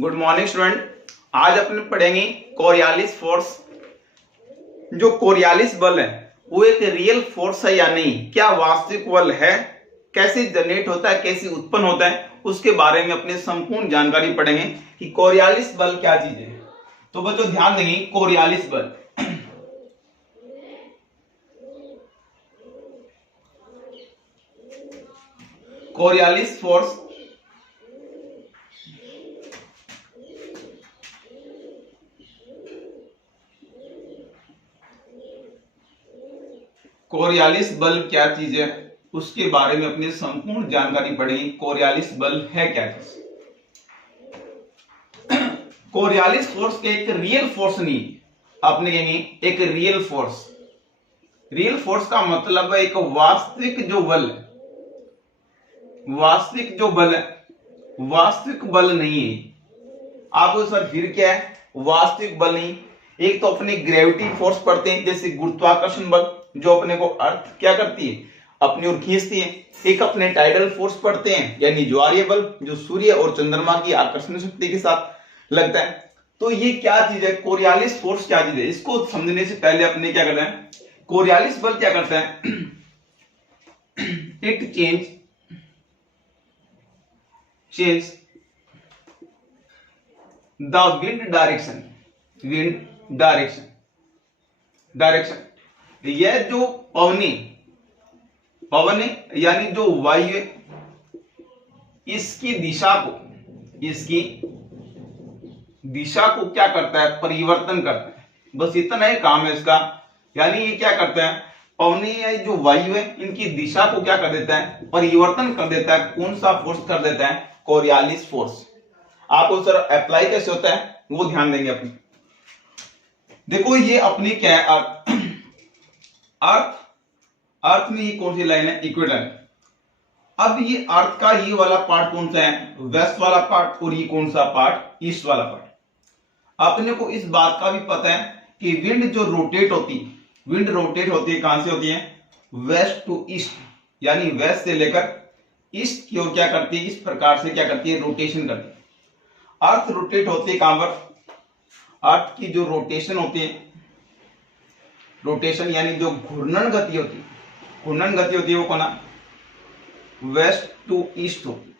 Good morning student. आज अपन पढ़ेंगे Coriolis force. जो कोरियालिस बल है वो एक रियल फोर्स है या नहीं, क्या वास्तविक बल है, कैसे जनरेट होता है, कैसे उत्पन्न होता है, उसके बारे में अपनी संपूर्ण जानकारी पढ़ेंगे कि कोरियालिस बल क्या चीज है। तो बच्चों ध्यान देंगे, कोरियालिस बल कोरियालिस फोर्स कोरियालिस बल क्या चीज है उसके बारे में अपनी संपूर्ण जानकारी पढ़ेंगे। कोरियालिस बल है क्या चीज। कोरियालिस फोर्स के एक रियल फोर्स नहीं, आपने कहेंगे एक रियल फोर्स। रियल फोर्स का मतलब है एक वास्तविक जो बल है, वास्तविक जो बल है, वास्तविक बल नहीं है। आपको सर फिर क्या है वास्तविक बल नहीं। एक तो अपने ग्रेविटी फोर्स पढ़ते हैं, जैसे गुरुत्वाकर्षण बल जो अपने को अर्थ क्या करती है, अपनी ओर खींचती है। एक अपने टाइडल फोर्स पढ़ते हैं, यानी ज्वारीय बल जो सूर्य और चंद्रमा की आकर्षण शक्ति के साथ लगता है। तो ये क्या चीज है, कोरियालिस फोर्स क्या चीज है, इसको समझने से पहले अपने क्या करना है, कोरियालिस बल क्या करता है, it change the wind direction. यह जो पवन यानी जो वायु है, इसकी दिशा को क्या करता है, परिवर्तन करता है। बस इतना ही काम है इसका। यानी ये क्या करता है, पवन या जो वायु है इनकी दिशा को क्या कर देता है, परिवर्तन कर देता है। कौन सा फोर्स कर देता है, कोरियालिस फोर्स। आपको सर अप्लाई कैसे होता है वो ध्यान देंगे अपनी। देखो ये अपनी क्या है, अर्थ में ये कौन सी लाइन है, इक्वेटर। अब ये अर्थ का ये वाला पार्ट कौन सा है, वेस्ट वाला पार्ट, और ये कौन सा पार्ट, ईस्ट वाला पार्ट। अपने को इस बात का भी पता है कि विंड जो रोटेट होती है कहां से होती है, वेस्ट टू ईस्ट, यानी वेस्ट से लेकर ईस्ट की ओर क्या करती है, इस प्रकार से क्या करती है, रोटेशन करती है। अर्थ रोटेट होती है कहां पर, अर्थ की जो रोटेशन होती है, रोटेशन यानी जो घूर्णन गति होती है वो कौन, वेस्ट टू ईस्ट होती है।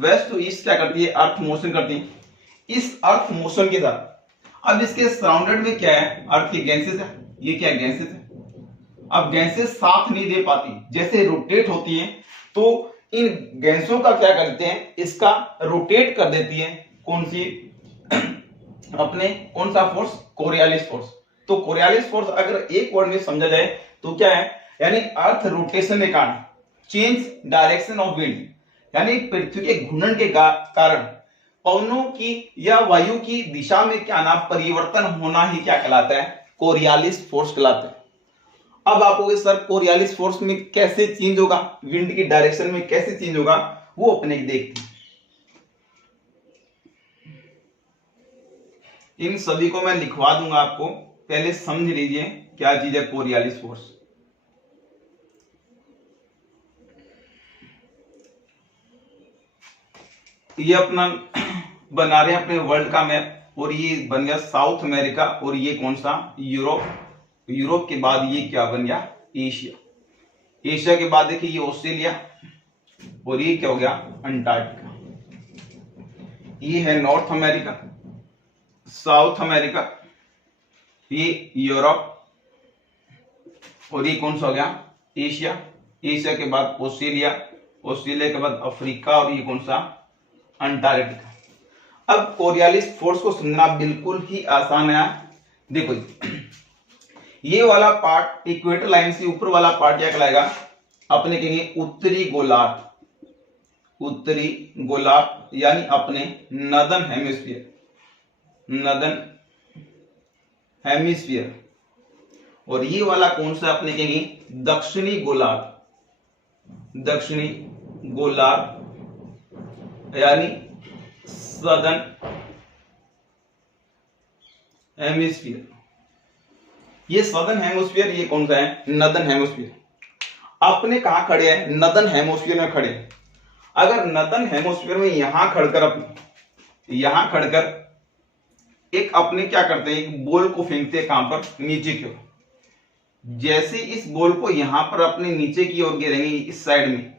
वेस्ट टू ईस्ट क्या करती है, अर्थ मोशन करती है। इस अर्थ मोशन के साथ अब इसके सराउंडेड में क्या है, अर्थ की गैसेस है, ये क्या गैसेस है। अब गैसेस साथ नहीं दे पाती, जैसे रोटेट होती है तो इन गैसों का क्या करते हैं, इसका रोटेट कर देती है। कौन सी, अपने कौन सा फोर्स, कोरियालिस फोर्स। तो कोरियालिस फोर्स अगर एक वर्ड में समझा जाए तो क्या है, यानी अर्थ रोटेशन के कारण चेंज डायरेक्शन ऑफ विंड, यानी पृथ्वी के घूर्णन के कारण पवनों की या वायु की दिशा में क्या ना परिवर्तन होना ही क्या कहलाता है, कोरियालिस फोर्स कहलाता है। अब आपको सर कोरियालिस फोर्स में कैसे चेंज होगा, विंड की डायरेक्शन में कैसे चेंज होगा वो अपने देखते हैं। इन सभी को मैं लिखवा दूंगा आपको, पहले समझ लीजिए क्या चीज है कोरियालिस फोर्स। ये अपना बना रहे हैं अपने वर्ल्ड का मैप, और ये बन गया साउथ अमेरिका, और ये कौन सा, यूरोप के बाद ये क्या बन गया, एशिया के बाद देखिए ये ऑस्ट्रेलिया, और ये क्या हो गया, अंटार्कटिका। ये है नॉर्थ अमेरिका, साउथ अमेरिका, ये यूरोप, और ये कौन सा हो गया, एशिया के बाद ऑस्ट्रेलिया के बाद अफ्रीका, और ये कौन सा, अंटार्कटिका। अब कोरियालिस फोर्स को समझना बिल्कुल ही आसान है। देखो ये वाला पार्ट इक्वेटर लाइन से ऊपर वाला पार्ट क्या कहलाएगा, अपने कहेंगे उत्तरी गोलार्ध, यानी अपने नदन हेमिस्फीयर। और ये वाला कौन सा, अपने कहेंगे दक्षिणी गोलार्ध, यानी सदर्न हेमिस्फीयर। ये सदर्न हेमिस्फीयर, ये कौन सा है, नदन हेमिस्फीयर। अपने कहां खड़े हैं, नदन हेमिस्फीयर में खड़े। अगर नदन हेमिस्फीयर में यहां खड़कर यहां खड़कर एक अपने क्या करते हैं, एक बॉल को फेंकते हैं कहां पर, नीचे की ओर। जैसे इस बॉल को यहां पर अपने नीचे की ओर गिरेंगे इस साइड में,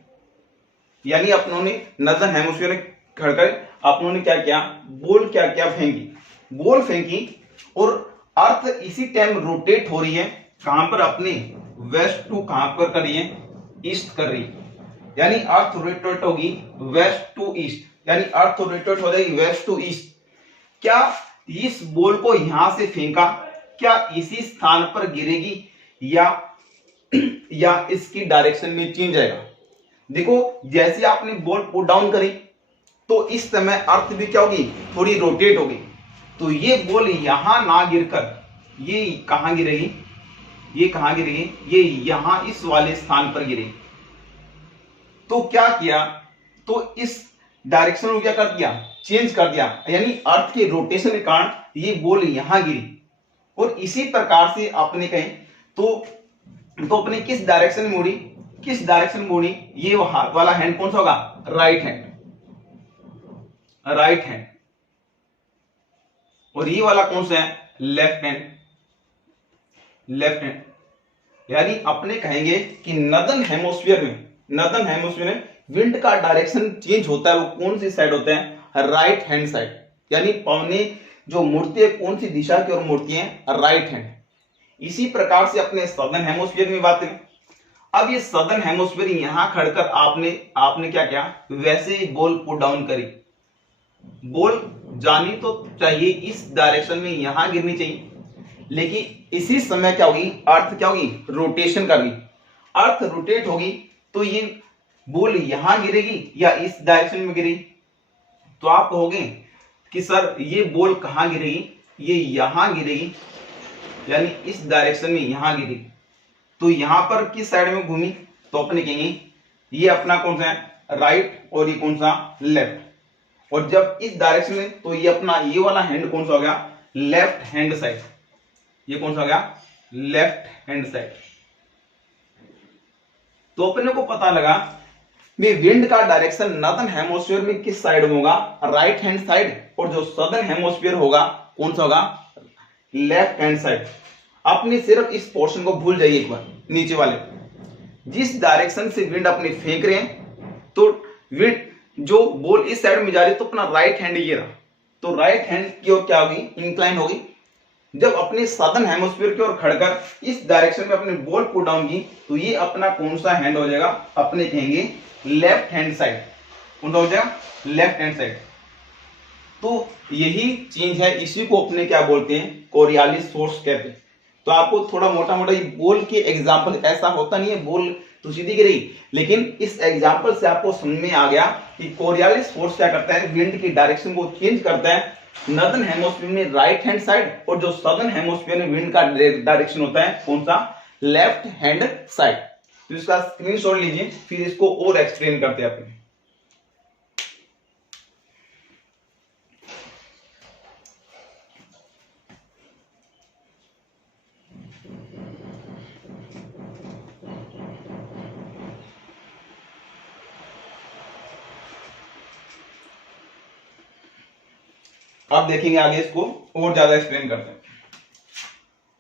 यानी अपनों ने नदन हेमोस्फीयर में खड़कर अपनों ने क्या किया, बॉल क्या क्या फेंकी, बॉल फेंकी और अर्थ इसी टाइम रोटेट हो रही है कहां पर, अपने वेस्ट टू कहां पर कर रही है, ईस्ट कर रही है। यानी अर्थ रोटेट होगी वेस्ट टू ईस्ट, यानी अर्थ रोटेट हो जाएगी वेस्ट टू ईस्ट। क्या इस बॉल को यहां से फेंका, क्या इसी स्थान पर गिरेगी या इसकी डायरेक्शन में चेंज आएगा। देखो जैसे आपने बॉल पुट डाउन करी तो इस समय अर्थ भी क्या होगी, थोड़ी रोटेट होगी। तो ये बॉल यहां ना गिरकर ये कहां गिरेगी, ये कहां गिरेगी, ये यहां इस वाले स्थान पर गिरेगी। तो क्या किया, तो इस डायरेक्शन को क्या कर दिया, चेंज कर दिया, यानी अर्थ के रोटेशन के कारण ये बॉल यहां गिरी। और इसी प्रकार से आपने कहें तो अपने किस डायरेक्शन में मुड़ी, किस डायरेक्शन में मुड़ी, ये वाला हैंड कौन सा होगा, राइट हैंड, राइट हैंड। और ये वाला कौन सा है, लेफ्ट हैंड, लेफ्ट हैंड। यानी अपने कहेंगे कि नदन हेमोस्फीयर में विंड का डायरेक्शन चेंज होता है, वो कौन सी साइड होता है, राइट हैंड साइड। यानी पवने जो मुड़ती है कौन सी दिशा की ओर मुड़ती है, राइट हैंड। इसी प्रकार से अपने सदर्न हेमोस्फीयर में बात करें। अब ये सदर्न हेमोस्फीयर यहां खड़कर आपने क्या किया, वैसे ही बॉल पुट डाउन करी। बॉल जानी तो चाहिए इस डायरेक्शन में, यहां गिरनी चाहिए, लेकिन इसी समय क्या होगी, अर्थ क्या होगी, रोटेशन करगी, अर्थ रोटेट होगी। तो ये बॉल यहां गिरेगी या इस डायरेक्शन में गिरेगी। तो आप कहोगे कि सर ये बॉल कहां गिरेगी, ये यहां गिरेगी, यानी इस डायरेक्शन में यहां गिरेगी। तो यहां पर किस साइड में घूमी, तो अपने कहेंगे ये अपना कौन सा है, राइट, और ये कौन सा, लेफ्ट। और जब इस डायरेक्शन में, तो ये अपना ये वाला हैंड कौन सा हो गया, लेफ्ट हैंड साइड। ये कौन सा हो गया, लेफ्ट हैंड साइड। तो अपने को पता लगा कि विंड का डायरेक्शन नॉर्दर्न हेमोस्फीयर में किस साइड में होगा, राइट हैंड साइड, और जो सदर्न हेमोस्फीयर होगा कौन सा होगा, लेफ्ट हैंड साइड। आपने सिर्फ इस पोर्शन को भूल जाइए एक बार, नीचे वाले जिस डायरेक्शन से विंड अपने फेंक रहे हैं, तो विंड जो बॉल इस साइड में जा रही है, तो अपना राइट हैंड ये रहा, तो राइट हैंड की ओर क्या होगी, इंक्लाइन होगी। जब अपने सदर्न हेमोस्फीयर की ओर खड़कर इस डायरेक्शन में अपने बॉल पुट डाउन की, तो ये अपना कौन सा हैंड हो जाएगा, अपने कहेंगे लेफ्ट हैंड साइड। कौन सा हो जाएगा, लेफ्ट हैंड साइड। तो यही चीज है, इसी को अपने क्या बोलते हैं, कोरियालिस फोर्स कहते हैं। तो आपको थोड़ा मोटा मोटा बॉल के एग्जाम्पल, ऐसा होता नहीं है बॉल तो सीधी गिरी, लेकिन इस एग्जाम्पल से आपको समझ में आ गया कि कोरियालिस फोर्स क्या करता है, विंड की डायरेक्शन को चेंज करता है नॉर्दर्न हेमोस्फीयर में राइट हैंड साइड, और जो सदर्न हेमोस्फीयर में विंड का डायरेक्शन होता है कौन सा, लेफ्ट हैंड साइड। तो इसका स्क्रीनशॉट लीजिए, फिर इसको और एक्सप्लेन करते हैं अपने। अब देखेंगे आगे, इसको और ज्यादा एक्सप्लेन करते हैं।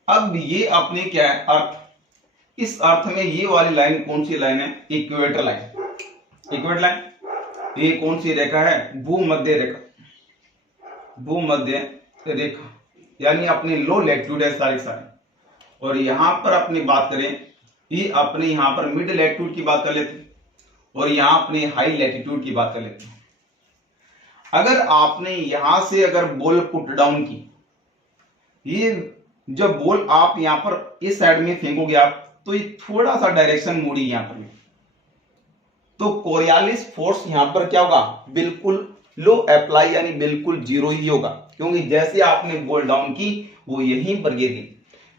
अब ये अपने क्या है, अर्थ। इस अर्थ में ये वाली लाइन कौन सी लाइन है, इक्वेटर लाइन। इक्वेटर लाइन ये कौन सी रेखा है, भूमध्य रेखा, भूमध्य रेखा, यानी अपने लो लैटिट्यूड है सारे। और यहां पर अपनी बात करें, ये अपने यहां पर मिड लैटिट्यूड की बात कर लेते, और यहां अपने हाई लैटिट्यूड की बात कर लेते हैं। अगर आपने यहां से अगर बॉल पुट डाउन की, ये जब बॉल आप यहां पर इस साइड में फेंकोगे आप, तो ये थोड़ा सा डायरेक्शन मुड़ी यहां पर, तो कोरियालिस फोर्स यहां पर क्या होगा, बिल्कुल लो अप्लाई, यानी बिल्कुल जीरो ही होगा, क्योंकि जैसे आपने बॉल डाउन की वो यहीं पर गिर गई।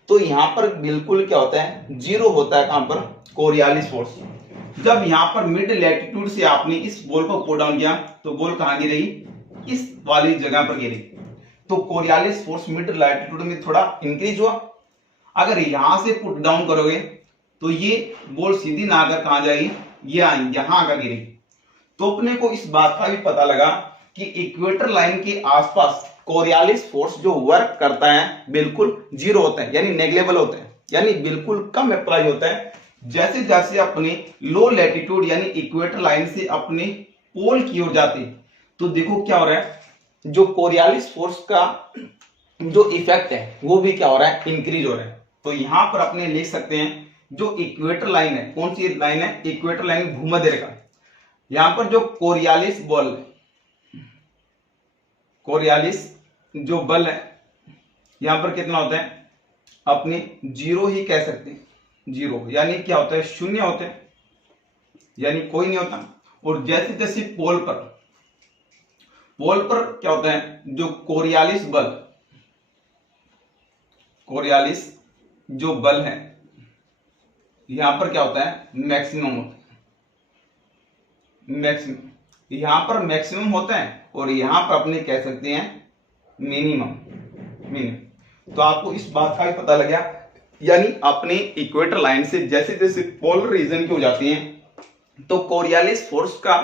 तो यहां पर बिल्कुल क्या होता है, जीरो होता है, कहां पर, कोरियालिस फोर्स। जब यहां पर मिड लैटिट्यूड से आपने इस बॉल को पुट डाउन किया, तो बॉल कहां गिरेगी, इस वाली जगह पर गिरेगी। तो कोरियालिस फोर्स मिड लैटिट्यूड में थोड़ा इंक्रीज हुआ। अगर यहां से पुट डाउन करोगे तो ये बॉल सीधी ना आकर कहां जाएगी, ये यहां आकर गिरेगी। तो अपने को इस बात का भी पता लगा कि इक्वेटर लाइन के आसपास कोरियालिस फोर्स जो वर्क करता है बिल्कुल जीरो होता है, यानी नेग्लेबल होता है, यानी बिल्कुल कम अप्लाई होता है। जैसे जैसे अपने लो लैटिट्यूड यानी इक्वेटर लाइन से अपने पोल की ओर जाते, तो देखो क्या हो रहा है, जो कोरियालिस फोर्स का जो इफेक्ट है वो भी क्या हो रहा है, इंक्रीज हो रहा है। तो यहां पर अपने लिख सकते हैं जो इक्वेटर लाइन है, कौन सी लाइन है, इक्वेटर लाइन भूमध्य रेखा, यहां पर जो कोरियालिस बल, कोरियालिस जो बल है यहां पर कितना होता है, अपने जीरो ही कह सकते हैं, जीरो यानी क्या होता है, शून्य होता है, यानी कोई नहीं होता। और जैसे जैसे पोल पर क्या होता है, जो कोरियालिस बल, कोरियालिस जो बल है यहां पर क्या होता है, मैक्सिमम होता है, मैक्सिमम, यहां पर मैक्सिमम होता है और यहां पर अपने कह सकते हैं मिनिमम, तो आपको इस बात का भी पता लग गया, यानी अपने इक्वेटर लाइन से जैसे जैसे पोलर रीजन की हो जाती हैं तो कोरियालिस फोर्स का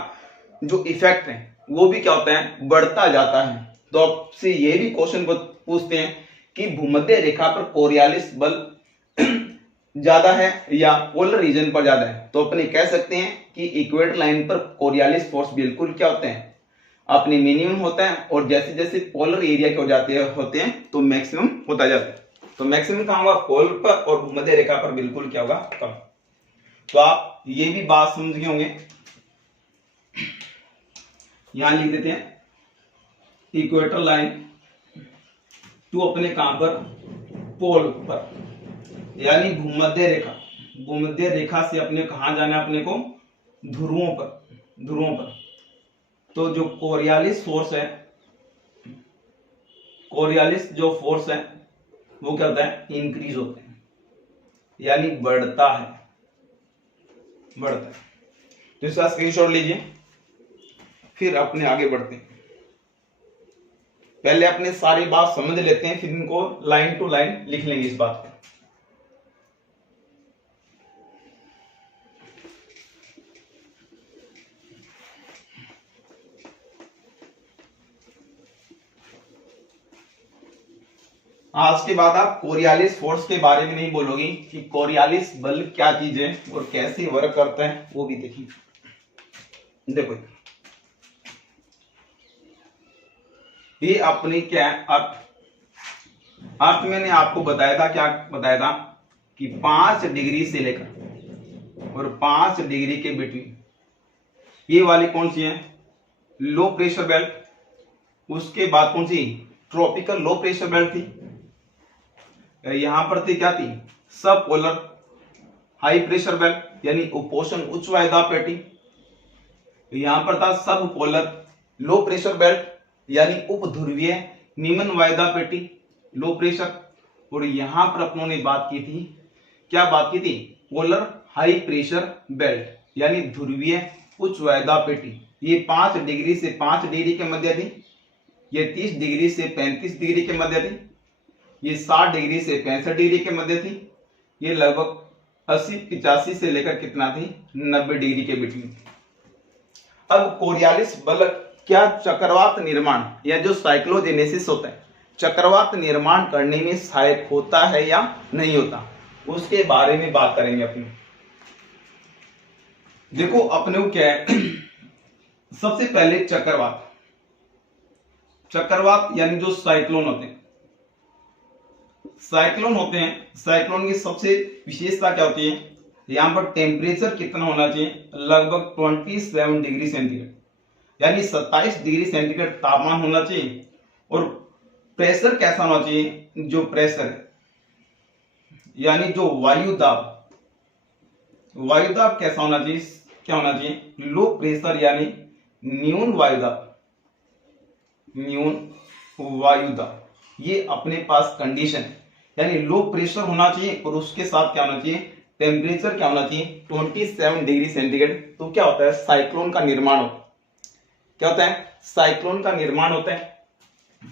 जो इफेक्ट है वो भी क्या होता है, बढ़ता जाता है। तो आपसे ये भी क्वेश्चन पूछते हैं कि भूमध्य रेखा पर कोरियालिस बल ज्यादा है या पोलर रीजन पर ज्यादा है, तो अपने कह सकते हैं कि इक्वेटर लाइन पर कोरियालिस फोर्स बिल्कुल क्या होते हैं, अपने मिनिमम होता है, और जैसे जैसे पोलर एरिया के हो जाते होते हैं तो मैक्सिमम होता जाता है। तो मैक्सिमम कहां होगा, पोल पर, और भूमध्य रेखा पर बिल्कुल क्या होगा, कम। तो आप ये भी बात समझ गए होंगे, यहां लिख देते हैं इक्वेटर लाइन टू अपने कहां पर, पोल पर, यानी भूमध्य रेखा, भूमध्य रेखा से अपने कहां जाना है, अपने को ध्रुवों पर, ध्रुवों पर। तो जो कोरियालिस फोर्स है, कोरियालिस जो फोर्स है वो क्या होता है, इंक्रीज होते हैं, यानी बढ़ता है, बढ़ता है। तो इसका स्क्रीनशॉट लीजिए, फिर अपने आगे बढ़ते हैं। पहले अपने सारी बात समझ लेते हैं, फिर इनको लाइन टू लाइन लिख लेंगे इस बात को। आज के बाद आप कोरियालिस फोर्स के बारे में नहीं बोलोगी कि कोरियालिस बल क्या चीज है और कैसे वर्क करता है, वो भी देखिए। देखो ये अपनी क्या है, अर्थ मैंने आपको बताया था, क्या बताया था कि 5 डिग्री से लेकर और 5 डिग्री के बिटवीन ये वाली कौन सी है, लो प्रेशर बेल्ट। उसके बाद कौन सी, ट्रॉपिकल लो प्रेशर बेल्ट थी। यहां पर थी क्या थी, सब पोलर हाई प्रेशर बेल्ट, यानी उपोषण उच्च वायुदाब पेटी। यहां पर था सब पोलर लो प्रेशर बेल्ट, यानी उपध्रुवीय निम्न वायुदाब पेटी, लो प्रेशर। और यहां पर अपनों ने बात की थी, क्या बात की थी, पोलर हाई प्रेशर बेल्ट, यानी ध्रुवीय उच्च वायुदाब पेटी। ये 5 डिग्री से 5 डिग्री के मध्य थी, ये 30 डिग्री से 35 डिग्री के मध्य थी, ये 60 डिग्री से 65 डिग्री के मध्य थी, ये लगभग 80-85 से लेकर कितना थी, 90 डिग्री के बीच में। अब कोरियालिस बल क्या चक्रवात निर्माण या जो साइक्लोजेनेसिस होता है, चक्रवात निर्माण करने में सहायक होता है या नहीं होता, उसके बारे में बात करेंगे अपने। देखो अपने को क्या है, सबसे पहले चक्रवात, चक्रवात यानी जो साइक्लोन होते हैं, साइक्लोन होते हैं, साइक्लोन की सबसे विशेषता क्या होती है, यहां पर टेम्परेचर कितना होना चाहिए, लगभग 27 डिग्री सेंटीग्रेड, यानी 27 डिग्री सेंटीग्रेड तापमान होना चाहिए। और प्रेशर कैसा होना चाहिए, जो प्रेशर है यानी जो वायुदाब, वायुदाब कैसा होना चाहिए, क्या होना चाहिए, लो प्रेशर यानी न्यून वायुदाब, न्यून वायुदाब। ये अपने पास कंडीशन है, यानी लो प्रेशर होना चाहिए और उसके साथ क्या होना चाहिए, टेम्परेचर क्या होना चाहिए, 27 डिग्री सेंटीग्रेड। तो क्या होता है, साइक्लोन का निर्माण होता है। क्या होता है, साइक्लोन का निर्माण होता है।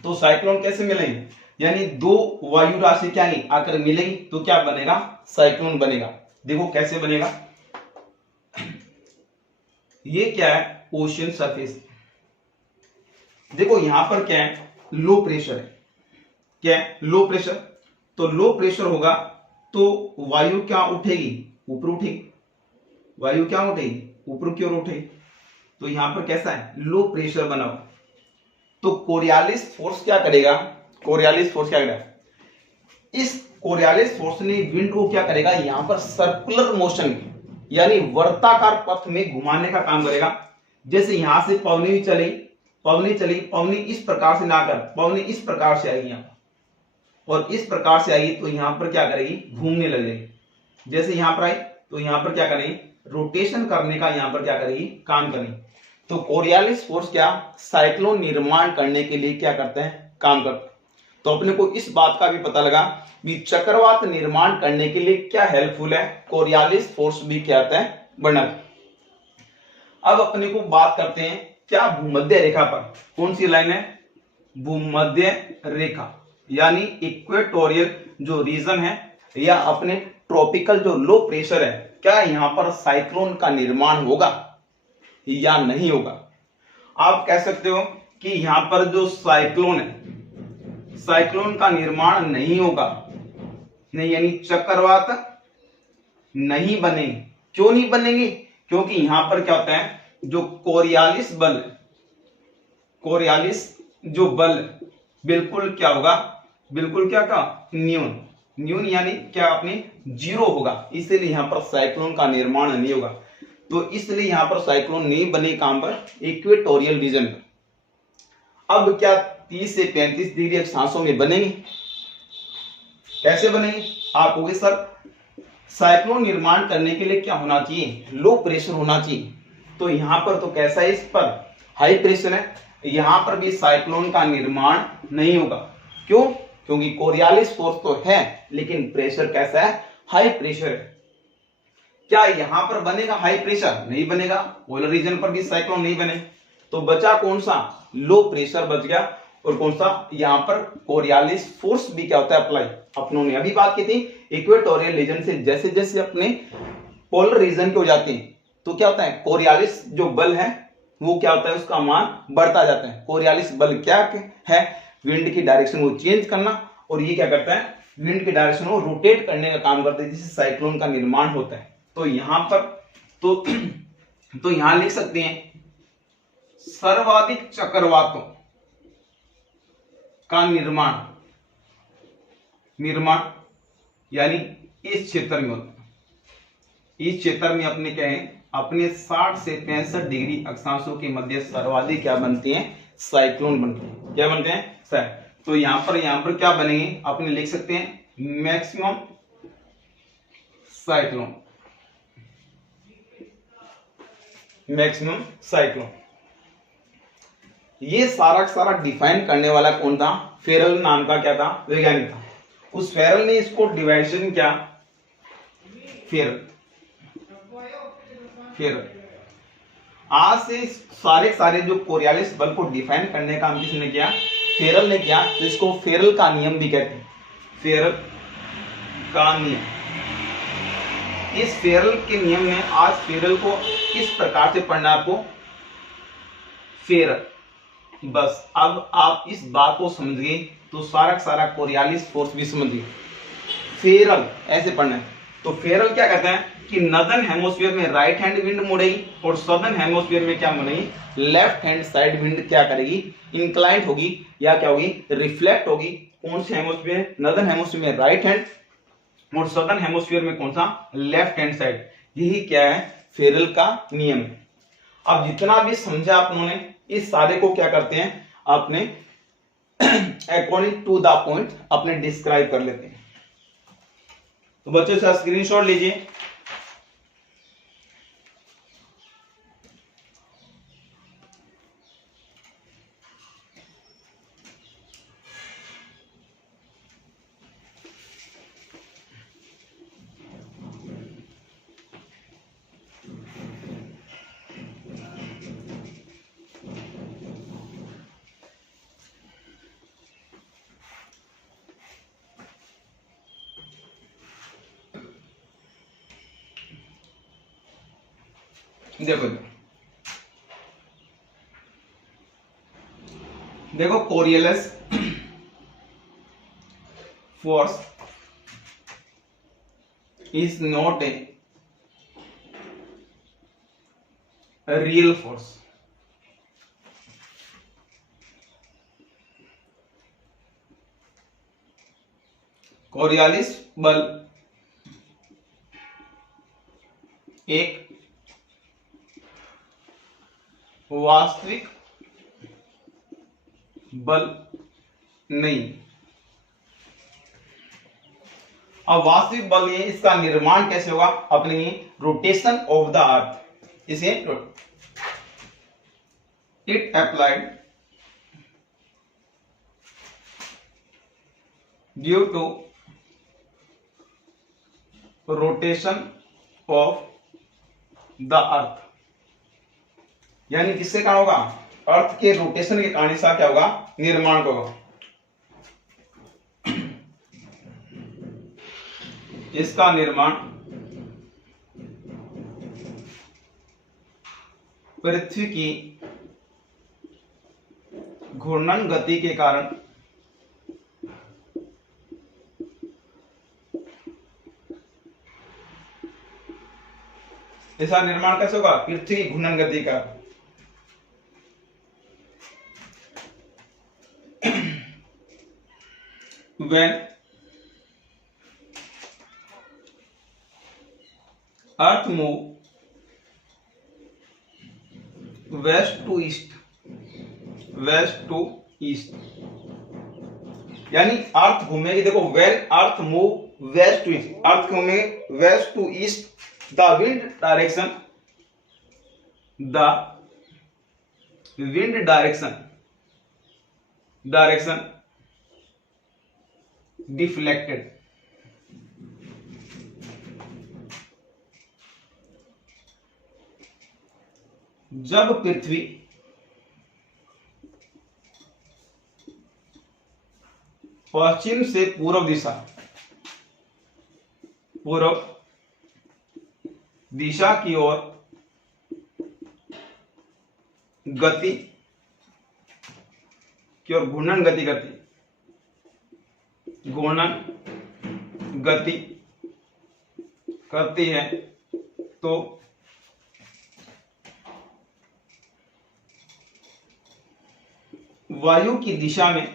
तो साइक्लोन कैसे मिलेंगे, यानी दो वायु राशि क्या नहीं आकर मिलेगी तो क्या बनेगा, साइक्लोन बनेगा। देखो कैसे बनेगा, ये क्या है, ओशन सरफेस, देखो यहां पर क्या है, लो प्रेशर है। क्या है? Low pressure. तो लो प्रेशर होगा तो वायु क्या उठेगी? ऊपर उठेगी। वायु क्या उठेगी? ऊपर की ओर उठेगी। तो यहां पर कैसा है? लो प्रेशर बना हुआ। तो कोरियालिस फोर्स क्या करेगा? कोरियालिस फोर्स क्या करेगा? इस कोरियालिस फोर्स ने विंड को क्या करेगा? यहां पर सर्कुलर मोशन यानी वर्ताकार पथ में घुमाने का काम करेगा। जैसे यहां से पवनी चली, पवनी इस प्रकार से ना कर, पवनी इस प्रकार से आएगी यहां और इस प्रकार से आएगी तो यहां पर क्या करेगी? घूमने लगेगी। जैसे यहां पर आई तो यहां पर क्या करेगी? रोटेशन करने का यहां पर क्या करेगी? काम करेगी। तो कोरियालिस फोर्स क्या साइक्लोन निर्माण करने के लिए क्या करते हैं? काम करते हैं। तो अपने को इस बात का भी पता लगा कि चक्रवात निर्माण करने के लिए क्या हेल्पफुल है? कोरियालिस फोर्स भी क्या आता है? बनत। अब अपने को बात करते हैं क्या भूमध्य रेखा पर कौन सी लाइन है? भूमध्य रेखा यानी इक्वेटोरियल जो रीजन है या अपने ट्रॉपिकल जो लो प्रेशर है, क्या यहां पर साइक्लोन का निर्माण होगा या नहीं होगा? आप कह सकते हो कि यहां पर जो साइक्लोन है, साइक्लोन का निर्माण नहीं होगा, नहीं यानी चक्रवात नहीं बनेंगे। क्यों नहीं बनेंगे? क्योंकि यहां पर क्या होता है, जो कोरियालिस बल, कोरियालिस जो बल बिल्कुल क्या होगा? बिल्कुल क्या का? न्यून। न्यून यानी क्या? अपने जीरो होगा। इसलिए यहां पर साइक्लोन का निर्माण नहीं होगा। तो इसलिए यहां पर साइक्लोन नहीं बने कहां पर? इक्वेटोरियल रीजन पर। अब क्या 30 से 35 डिग्री अक्षांशों में बनेंगे? कैसे बनेंगे? आप कहोगे सर साइक्लोन निर्माण करने के लिए क्या होना चाहिए? लो प्रेशर होना चाहिए। तो यहां पर तो कैसा है? इस पर हाई प्रेशर है। यहां पर भी साइक्लोन का निर्माण नहीं होगा। क्यों? क्योंकि कोरियालिस फोर्स तो है लेकिन प्रेशर कैसा है? हाई प्रेशर है। क्या यहां पर बनेगा हाई प्रेशर? नहीं बनेगा। पोलर रीजन पर भी साइक्लोन नहीं बने। तो बचा कौन सा? लो प्रेशर बच गया। और कौन सा? यहां पर कोरियालिस फोर्स भी क्या होता है? अप्लाई। अपनों ने अभी बात की थी इक्वेटोरियल रीजन से जैसे जैसे अपने पोलर रीजन के हो जाते हैं तो क्या होता है? कोरियालिस जो बल है वो क्या होता है? उसका मान बढ़ता जाता है। कोरियालिस बल क्या है? विंड की डायरेक्शन को चेंज करना। और ये क्या करता है? विंड की डायरेक्शन को रोटेट करने का काम करता है जिससे साइक्लोन का निर्माण होता है। तो यहां पर तो यहां लिख सकते हैं सर्वाधिक चक्रवातों का निर्माण यानी इस क्षेत्र में होता है। इस क्षेत्र में अपने क्या है? अपने 60 से 65 डिग्री अक्षांशों के मध्य सर्वाधिक क्या बनते हैं? साइक्लोन बनते हैं। क्या बनते हैं? सर तो यहां पर क्या बनेंगे? अपने लिख सकते हैं मैक्सिमम साइक्लोन। Maximum cyclone. ये सारा सारा डिफाइन करने वाला कौन था? फेरल नाम का क्या था? वैज्ञानिक था। उस फेरल ने इसको डिवाइडेशन क्या? फेरल आज से सारे सारे जो कोरियालिस बल को डिफाइन करने का काम किसने किया? फेरल ने किया। तो इसको फेरल का नियम भी कहते हैं। फेरल का नियम। इस फेरल के नियम में आज फेरल को किस प्रकार से पढ़ना आपको? फेरल। बस अब आप इस बात को समझ गए तो सारा कोरियालिस फोर्स भी समझ गए। फेरल ऐसे पढ़ना है। तो फेरल क्या कहते हैं कि नदर्न हेमोस्फीयर में राइट हैंड विंड मुड़ेगी और सदर्न हेमोस्फीयर में क्या मुड़ेगी? लेफ्ट हैंड साइड विंड क्या करेगी? इंक्लाइंट होगी या क्या होगी? रिफ्लेक्ट होगी। कौन से हेमोस्फीयर? नदर्न हेमोस्फीयर में राइट हैंड और सदर्न हेमोस्फीयर में कौन सा? Left hand side. यही क्या है? फेरल का नियम है। अब जितना भी समझा आप लोगों ने इस सारे को क्या करते हैं? आपने अकॉर्डिंग टू द पॉइंट अपने डिस्क्राइब कर लेते हैं। तो बच्चों से स्क्रीनशॉट लीजिए। देखो देखो Coriolis force is not a real force. Coriolis बल एक वास्तविक बल नहीं। अब वास्तविक बल ये इसका निर्माण कैसे होगा? अपनी रोटेशन ऑफ द अर्थ। इसे it applied due to rotation of the earth, यानी किससे क्या होगा? अर्थ के रोटेशन के कारण इसका क्या होगा? निर्माण होगा। इसका निर्माण पृथ्वी की घूर्णन गति के कारण इसका निर्माण कैसे होगा? पृथ्वी की घूर्णन गति का। When earth move west to east, यानी अर्थ घूमेगी। देखो when earth move west to east, अर्थ घूमेगी west to east, the wind direction deflected। जब पृथ्वी पश्चिम से पूर्व दिशा की ओर घूर्णन गति करती है तो वायु की दिशा में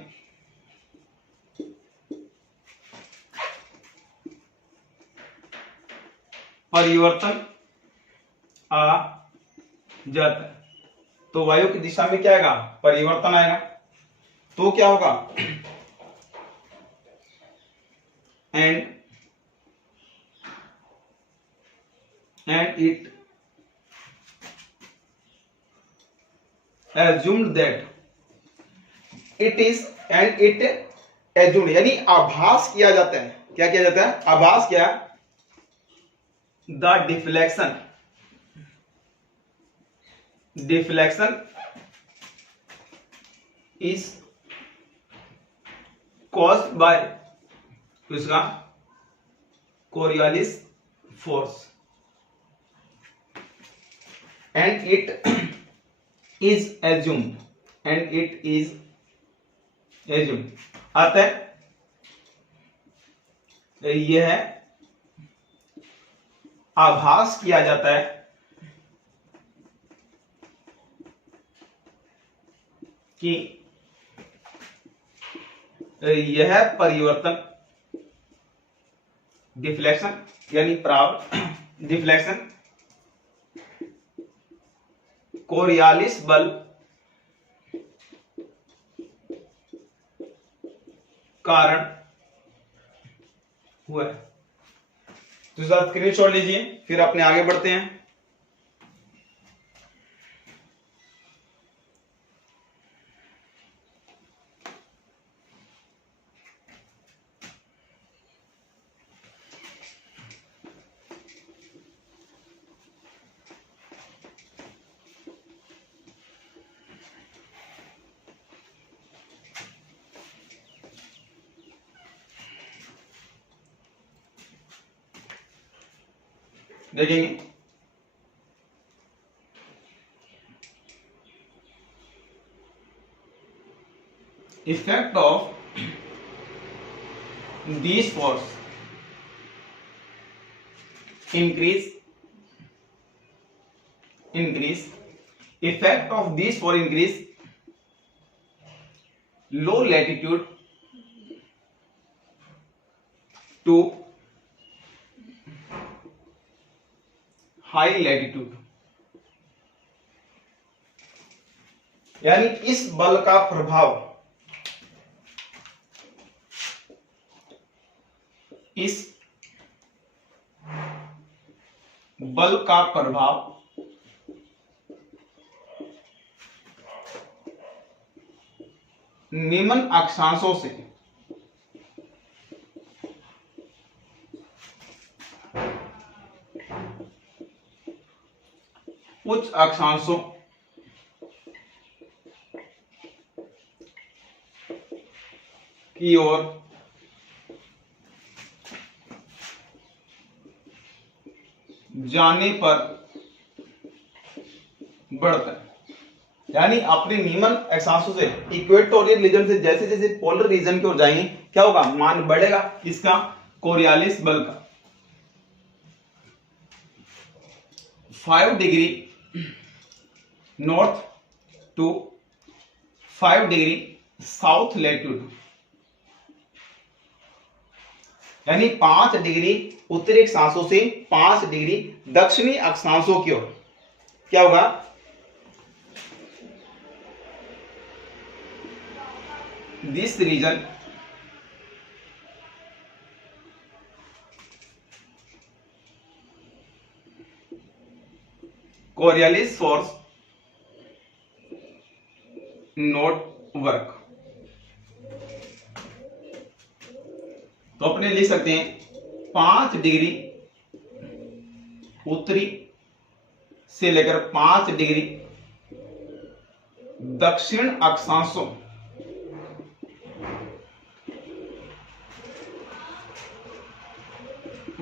परिवर्तन आ जाता है। तो वायु की दिशा में क्या आएगा? परिवर्तन आएगा। तो क्या होगा? And it assumed that it is and it assumed, यानी आभास किया जाता है। क्या किया जाता है? आभास क्या? The deflection is caused by किसका? Coriolis force and it is assumed अतः यह आभास किया जाता है कि यह परिवर्तन डिफ्लेक्शन यानी डिफ्लेक्शन कोरियलिस बल कारण हुआ है। तो इसका स्क्रीनशॉट लीजिए, फिर अपने आगे बढ़ते हैं। देखेंगे effect of these force increase effect of these force increase low latitude to high latitude, यानी इस बल का प्रभाव इस बल का प्रभाव निम्न अक्षांशों से उच्च अक्षांशों की ओर जाने पर बढ़ता है, यानी अपने निम्न अक्षांशों से इक्वेटोरियल रीजन से जैसे जैसे पोलर रीजन की ओर जाएंगे क्या होगा, मान बढ़ेगा इसका कोरियालिस बल का। 5 degree north to 5 degree south latitude, यानी 5 डिग्री उत्तरी अक्षांशों से 5 डिग्री दक्षिणी अक्षांशों की ओर क्या होगा, this region Coriolis force not work. तो अपने लिख सकते हैं 5 डिग्री उत्तरी से लेकर 5 डिग्री दक्षिण अक्षांशों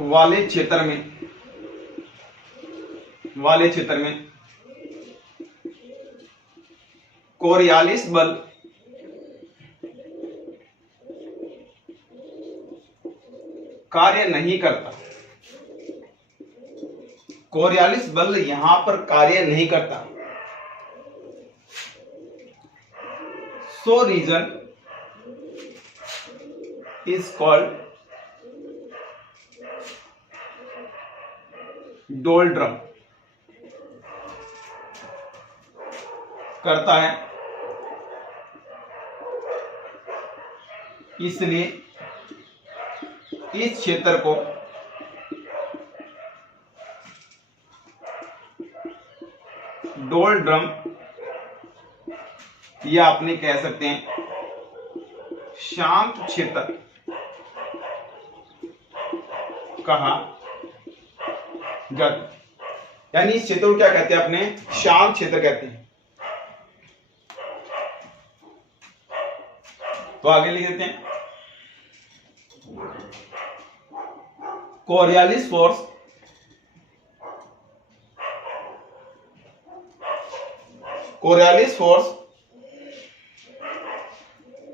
वाले क्षेत्र में कोरियालिस बल कार्य नहीं करता। कोरियालिस बल यहां पर कार्य नहीं करता। सो रीजन इज कॉल्ड डोल्ड्रम, करता है, इसलिए इस क्षेत्र को डोल्ड्रम या अपने कह सकते हैं शांत क्षेत्र कहा जाता, यानी इस क्षेत्र को क्या कहते हैं, अपने शांत क्षेत्र कहते हैं। तो आगे लिख देते हैं, Coriolis force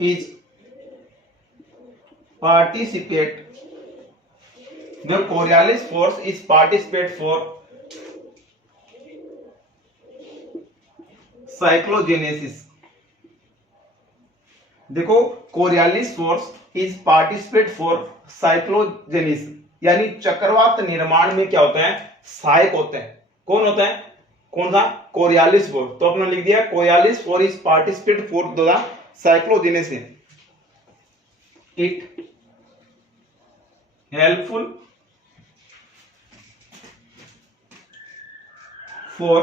is participate, the Coriolis force is participate for cyclogenesis। देखो Coriolis force is participate for cyclogenesis, यानी चक्रवात निर्माण में क्या होता है, सहायक होता है। कौन होता है, कौन सा, कोरियालिस फोर्स। तो अपना लिख दिया Coriolis force is participate for the cyclogenesis, it helpful for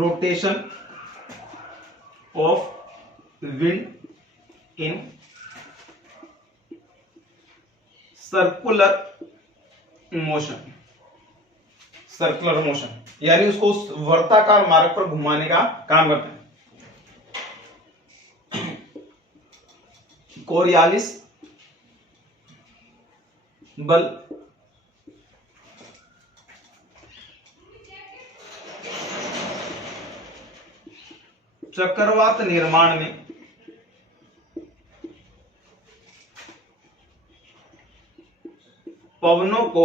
rotation of wind in circular motion, यानी उसको उस वर्ताकार मार्ग पर घुमाने का काम करता है। कोरियालिस बल चक्रवात निर्माण में पवनों को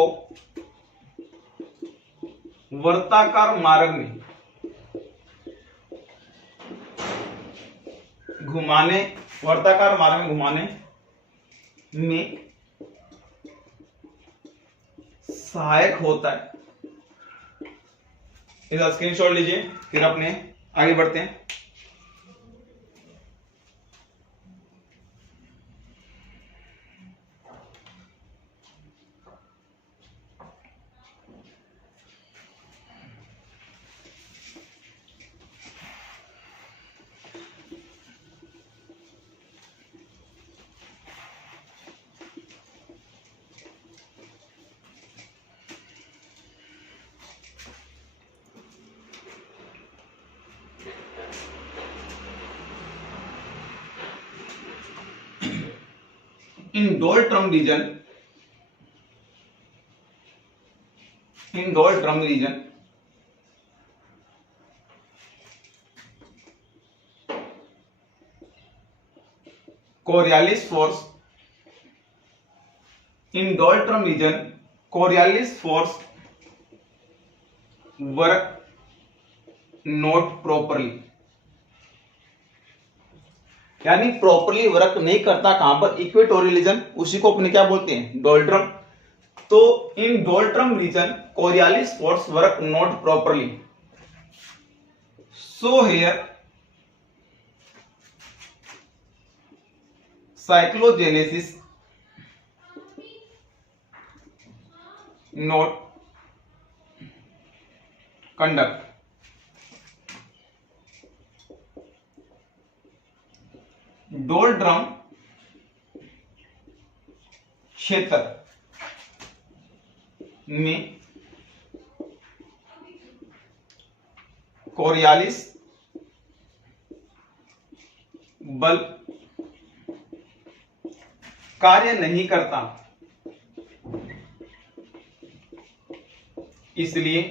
वर्ताकार मार्ग में वर्ताकार मार्ग में घुमाने में सहायक होता है। इसका स्क्रीनशॉट लीजिए, फिर अपने आगे बढ़ते हैं। In doldrum region, Coriolis force work not properly, यानी प्रॉपरली वर्क नहीं करता। कहां पर? इक्वेटोरियल रीजन, उसी को अपने क्या बोलते हैं? डोल्ट्रम। तो in doldrum region Coriolis force work not properly, so here cyclogenesis not conduct. Doldrum क्षेत्र में कोरियालिस बल कार्य नहीं करता, इसलिए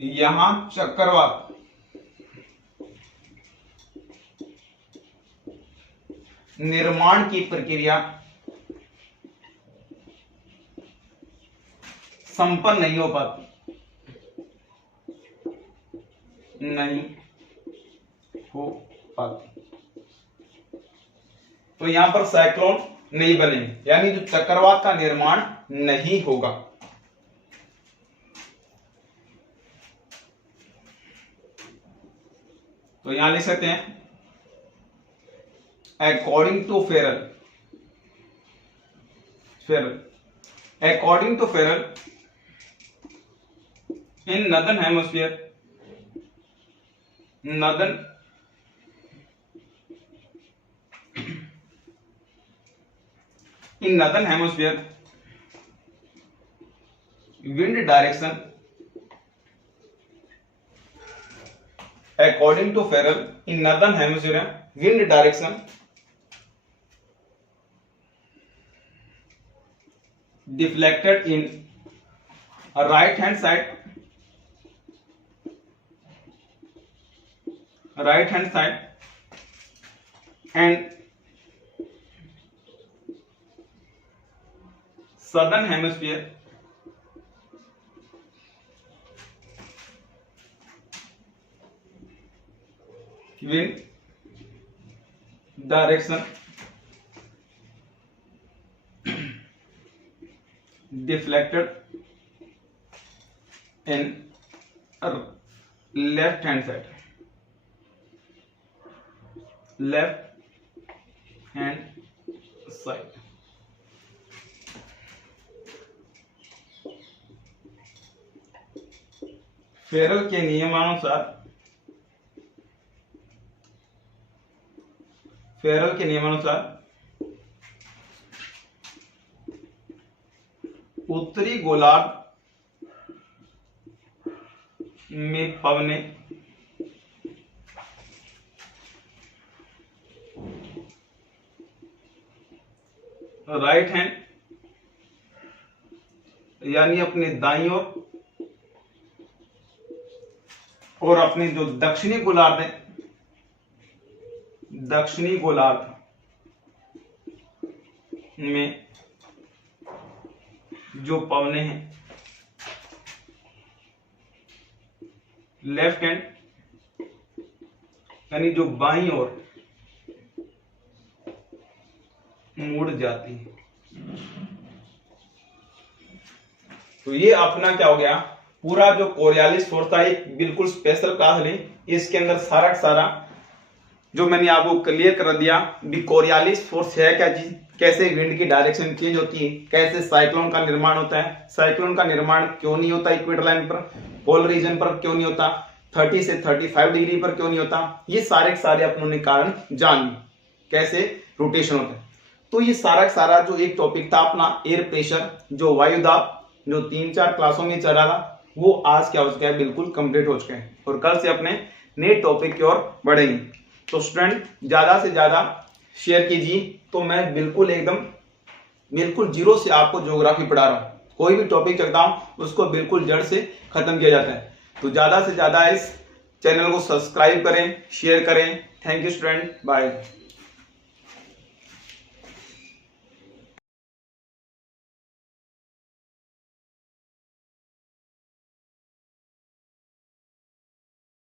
यहां चक्रवात निर्माण की प्रक्रिया संपन्न नहीं हो पाती, तो यहां पर साइक्लोन नहीं बने, यानी जो चक्रवात का निर्माण नहीं होगा। तो यहां लिख सकते हैं according to Ferrel, according to Ferrel in northern hemisphere, in northern hemisphere wind direction, according to Ferrel in northern hemisphere wind direction deflected in a right hand side and southern hemisphere wind direction deflected in left hand side, Feral के नियमानुसार उत्तरी गोलार्ध में पवने right hand यानी अपने दाईं ओर और अपनी जो दक्षिणी गोलार्ध है, दक्षिणी गोलार्ध में जो पवने हैं लेफ्ट हैंड यानी जो बाईं ओर मुड़ जाती है। तो ये अपना क्या हो गया, पूरा जो कोरियालिस फोर्स था एक बिल्कुल स्पेशल क्लास ली। इसके अंदर सारा का सारा जो मैंने आपको क्लियर कर दिया भी कोरियालिस फोर्स है क्या चीज, कैसे विंड की डायरेक्शन चेंज होती है, कैसे साइक्लोन का निर्माण होता है, साइक्लोन का निर्माण क्यों नहीं होता इक्वेटर लाइन पर, पोलर रीजन पर क्यों नहीं होता, 30 से 35 डिग्री पर क्यों नहीं होता, ये सारे के सारे अपनों ने कारण जान लिए, कैसे रोटेशन होता है। तो ये सारा का सारा जो एक टॉपिक था अपना एयर प्रेशर, जो वायुदाब, जो 3-4 क्लासों में चल रहा था, वो आज क्या हो चुका है, बिल्कुल कंप्लीट हो चुका है। और कल से अपने नए टॉपिक की ओर बढ़ेंगे। तो स्टूडेंट ज्यादा से ज्यादा शेयर कीजिए। तो मैं बिल्कुल एकदम बिल्कुल जीरो से आपको ज्योग्राफी पढ़ा रहा हूँ। कोई भी टॉपिक चलता हूँ उसको बिल्कुल जड़ से खत्म किया जाता है। तो ज्यादा से ज्यादा इस चैनल को सब्सक्राइब करें, शेयर करें। Thank you student, bye.